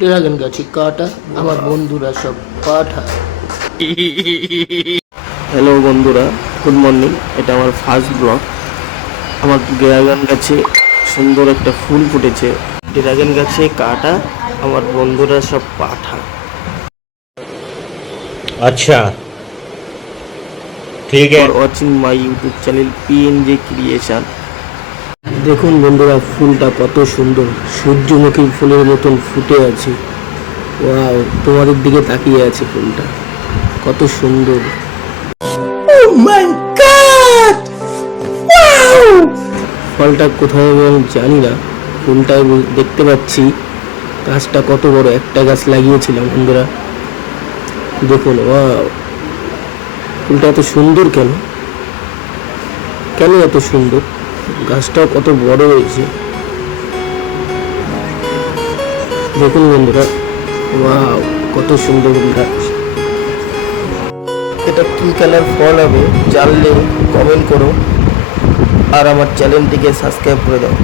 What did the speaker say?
Dragon গাছে কাটা, আমার বন্ধুরা সব পাঠা। হ্যালো বন্ধুরা, গুড মর্নিং। এটা আমার ফার্স্ট ব্লগ। আমার ড্রাগন গাছে সুন্দর একটা ফুল ফুটেছে। ড্রাগন গাছে কাটা, আমার বন্ধুরা সব পাঠা। अच्छा ठीक है। For watching my YouTube channel PNJ creation. দেখুন বন্ধুরা, ফুলটা কত সুন্দর, সূর্যমুখী ফুলের মতন ফুটে আছে। ওয়াও, তোমাদের দিকে তাকিয়ে আছে ফুলটা, কত সুন্দর। Oh my God! Wow! ফলটা কোথায় আমি জানি না, ফুলটা দেখতে পাচ্ছি। গাছটা কত বড়, একটা গাছ লাগিয়েছিলাম বন্ধুরা। দেখুন, ওয়াও, ফুলটা এত সুন্দর কেন, কেন এত সুন্দর? গাছটাও কত বড় হয়েছে, দেখুন বন্ধুরা। ওয়াও, কত সুন্দর গাছ। এটা কি কালার ফল হবে জানলে কমেন্ট করো, আর আমার চ্যানেলটিকে সাবস্ক্রাইব করে দাও।